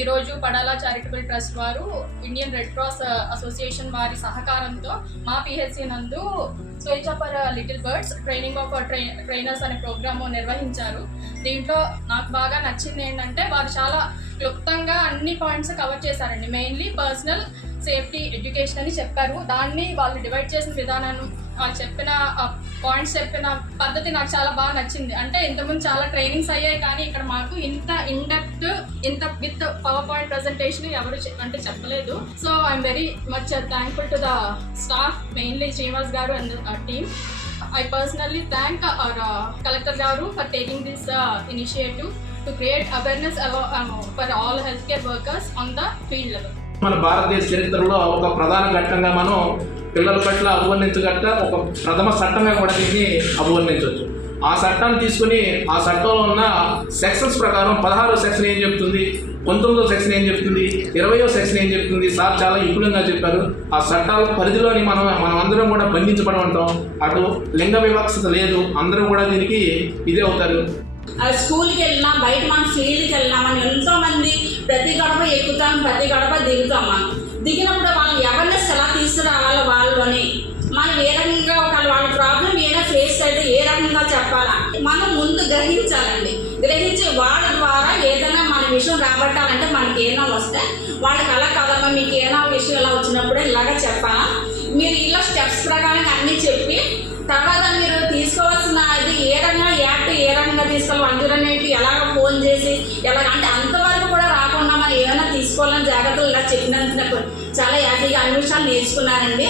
ఈరోజు Padala charitable trust వారు Indian red cross association వారి సహకారంతో మా పిహెచ్సి నందు స్వేచ్ఛ for little birds training of trainers అనే ప్రోగ్రాము నిర్వహించారు. దీంట్లో నాకు బాగా నచ్చింది ఏంటంటే వారు చాలా క్లుప్తంగా అన్ని పాయింట్స్ కవర్ చేశారండి. మెయిన్లీ పర్సనల్ సేఫ్టీ ఎడ్యుకేషన్ అని చెప్పారు. దాన్ని వాళ్ళు డివైడ్ చేసిన విధానాన్ని చెప్పిన పాయింట్స్ చెప్పిన పద్ధతి నాకు చాలా బాగా నచ్చింది. అంటే ఇంతకుముందు చాలా ట్రైనింగ్స్ అయ్యాయి, కానీ ఇక్కడ మాకు ఇంత ఇన్డెప్త్ ఇంత విత్ పవర్ పాయింట్ ప్రజెంటేషన్ ఎవరు అంటే చెప్పలేదు. So I'm very much thankful to the staff, mainly Srinivas garu and team. I personally thank our collector garu for taking this initiative to create awareness for all healthcare workers on the field level. మన భారతదేశ చరిత్రలో ఒక ప్రధాన ఘట్టంగా మనం పిల్లల పట్ల అభివర్ణించగట్ట ఒక ప్రథమ చట్టంగా కూడా దీన్ని అభివర్ణించవచ్చు. ఆ చట్టాన్ని తీసుకుని ఆ చట్టంలో ఉన్న సెక్షన్స్ ప్రకారం 16వ సెక్షన్ ఏం చెప్తుంది, 19వ సెక్షన్ ఏం చెప్తుంది, 20వ సెక్షన్ ఏం చెప్తుంది, సార్ చాలా విపులంగా చెప్పారు. ఆ చట్టాల పరిధిలోని మనం అందరం కూడా బంధించబడి ఉంటాం. అటు లింగ వివక్షత లేదు, అందరూ కూడా దీనికి ఇదే అవుతారు. స్కూల్కి వెళ్ళినా బయట మన ఫీల్డ్కి వెళ్ళినా మనం ఎంతోమంది ప్రతి గడప ఎక్కుతాం, ప్రతి గడప దిగుతాం. మనం దిగినప్పుడు వాళ్ళని అవేర్నెస్ ఎలా తీసుకురావాలి, వాళ్ళని మనం ఏ రకంగా వాళ్ళ ప్రాబ్లం ఏదైనా ఫేస్ అయితే ఏ రకంగా చెప్పాలా మనం ముందు గ్రహించాలండి. గ్రహించి వాళ్ళ ద్వారా ఏదైనా మన విషయం రాబట్టాలంటే మనకి ఏమైనా వస్తే వాళ్ళకి అలా కాదమ్మా, మీకు ఏమైనా విషయం ఇలా వచ్చినప్పుడు ఇలాగ చెప్పాలా, మీరు ఇలా స్టెప్స్ ప్రకారం అన్నీ చెప్పి తర్వాత మీరు తీసుకోవాల్సిన ఇది ఏ రకంగా యాక్ట్ ఏ రకంగా తీసుకోవాలి, 108 ఎలాగ ఫోన్ చేసి ఎలాగ అంటే అంతవరకు కూడా రాకుండా మనం ఏమైనా తీసుకోవాలని జాగ్రత్తలు ఇలా చెప్పినందుకు చాలా హ్యాపీగా అన్ని విషయాలు నేర్చుకున్నానండి.